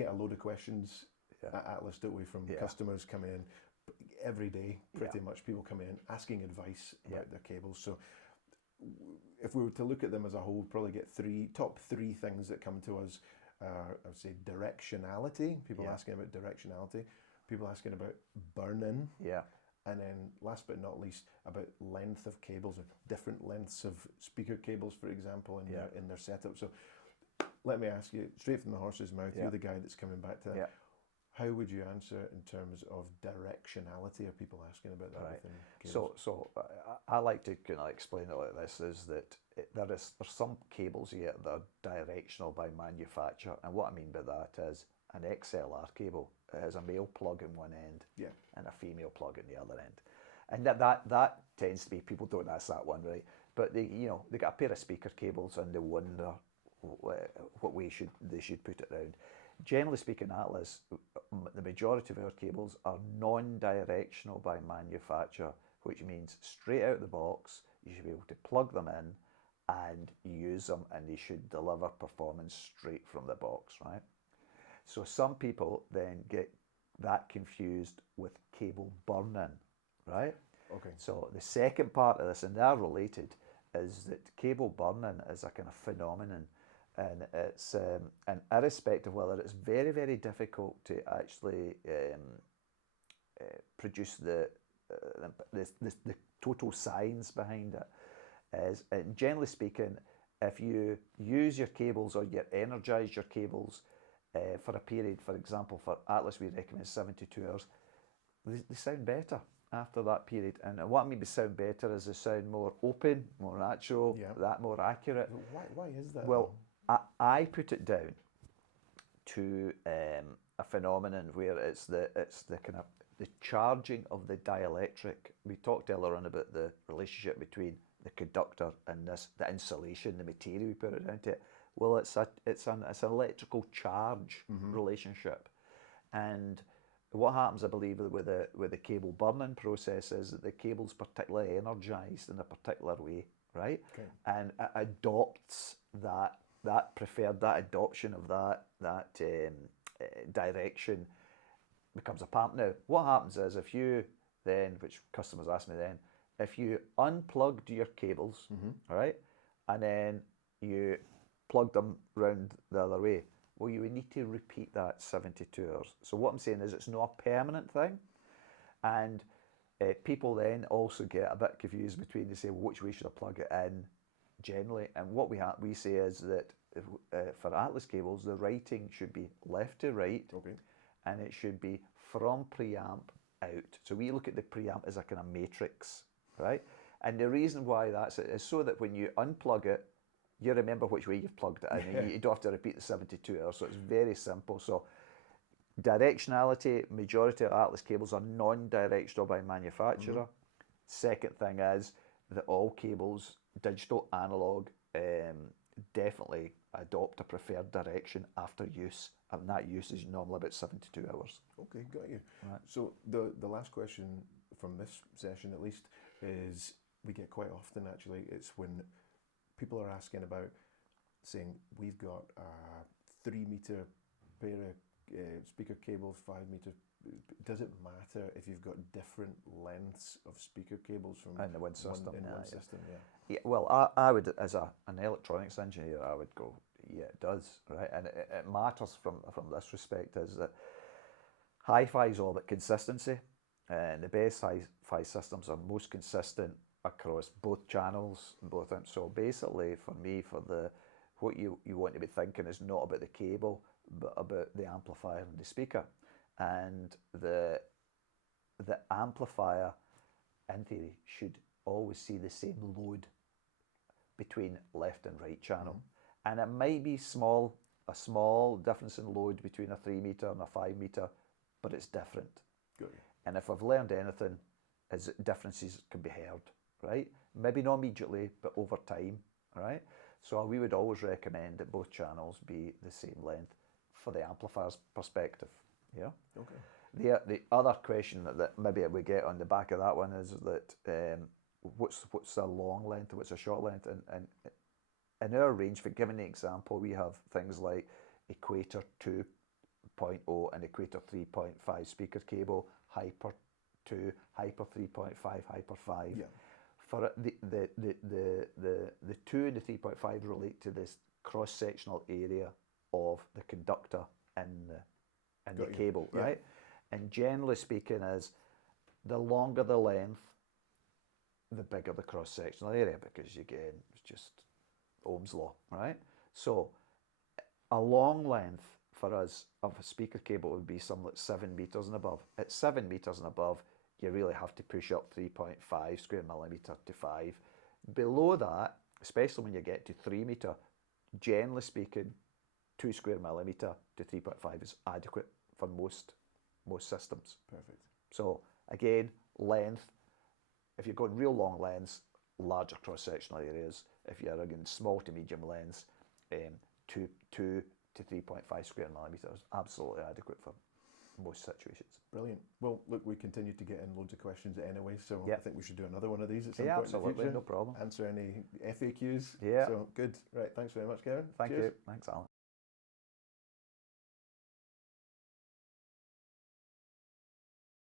get a load of questions at Atlas, don't we, from customers coming in every day, pretty much. People come in asking advice about their cables. So if we were to look at them as a whole, we'd probably get top three things that come to us. I would say directionality, people asking about directionality, people asking about burn-in, and then last but not least about length of cables, or different lengths of speaker cables, for example, in their setup. So let me ask you, straight from the horse's mouth, you're the guy that's coming back to that. How would you answer in terms of directionality? Are people asking about that within cables? So I like to kind of explain it like this, is that there's some cables here that are directional by manufacturer, and what I mean by that is an XLR cable has a male plug in one end and a female plug in the other end. And that tends to be, people don't ask that one, right? But they got a pair of speaker cables and they wonder what way they should put it around. Generally speaking, Atlas, the majority of our cables are non-directional by manufacturer, which means straight out of the box, you should be able to plug them in and use them, and they should deliver performance straight from the box, right? So some people then get that confused with cable burn-in, right? Okay. So the second part of this, and they're related, is that cable burn-in is a kind of phenomenon. And it's and irrespective of whether it's very, very difficult to actually produce the total science behind it, is, and generally speaking, if you use your cables or you energize your cables for a period, for example, for Atlas we recommend 72 hours, they sound better after that period. And what I mean by sound better is they sound more open, more natural, that more accurate. Why is that? Well, I put it down to a phenomenon where it's the kind of the charging of the dielectric. We talked earlier on about the relationship between the conductor and the insulation, the material we put it down to. Well, it's an electrical charge relationship, and what happens, I believe, with the cable burn-in process is that the cable's particularly energized in a particular way, right? Okay. And it adopts that adoption of that direction becomes apparent. Now, what happens is if you then, which customers ask me then, if you unplugged your cables, right, and then you plug them round the other way, well, you would need to repeat that 72 hours. So what I'm saying is it's not a permanent thing, and people then also get a bit confused between, they say, well, which way should I plug it in generally? And what we say is that for Atlas cables, the writing should be left to right, and it should be from preamp out. So we look at the preamp as a kind of matrix, right? And the reason why that's it is so that when you unplug it, you remember which way you've plugged it in, and you don't have to repeat the 72 hours. So it's very simple. So directionality, majority of Atlas cables are non-directional by manufacturer. Second thing is that all cables, digital, analog, definitely adopt a preferred direction after use, and that use is normally about 72 hours. Okay, got you. Right. So the last question from this session, at least, is we get quite often actually, it's when people are asking about, saying, we've got a 3 meter pair of speaker cables, 5 meter. Does it matter if you've got different lengths of speaker cables from in the one system? One system, yeah. Well, I would, as an electronics engineer, I would go, yeah, it does, right? And it matters from this respect, is that hi-fi is all about consistency, and the best hi-fi systems are most consistent across both channels, so basically for me, what you want to be thinking is not about the cable, but about the amplifier and the speaker. And the amplifier, in theory, should always see the same load between left and right channel. And it might be a small difference in load between a 3 meter and a 5 meter, but it's different. Good. And if I've learned anything, is that differences can be heard, right? Maybe not immediately, but over time, right? So we would always recommend that both channels be the same length for the amplifier's perspective. Yeah. Okay. The other question that maybe we get on the back of that one is that what's a long length and what's a short length? And in our range, for giving the example, we have things like equator 2 3.0 and equator 3.5 speaker cable, hyper 2, hyper 3.5, hyper 5. Yeah. For the 2 and the 3.5 relate to this cross-sectional area of the conductor in the cable, right? And generally speaking, is the longer the length, the bigger the cross-sectional area, because again, it's just Ohm's law, right? So a long length for us of a speaker cable would be something like 7 meters and above. At 7 meters and above, you really have to push up 3.5 square millimeter to 5. Below that, especially when you get to 3 meter, generally speaking, 2 square millimeter to 3.5 is adequate for most systems. Perfect. So again, length, if you're going real long lens, larger cross-sectional areas. If you're again small to medium lens, 2 to 3.5 square millimeters, absolutely adequate for most situations. Brilliant. Well, look, we continue to get in loads of questions anyway, so I think we should do another one of these at some point in the future. No problem. Answer any FAQs. Yeah. So good. Right. Thanks very much, Kevin. Thank Cheers. you. Thanks, Alan.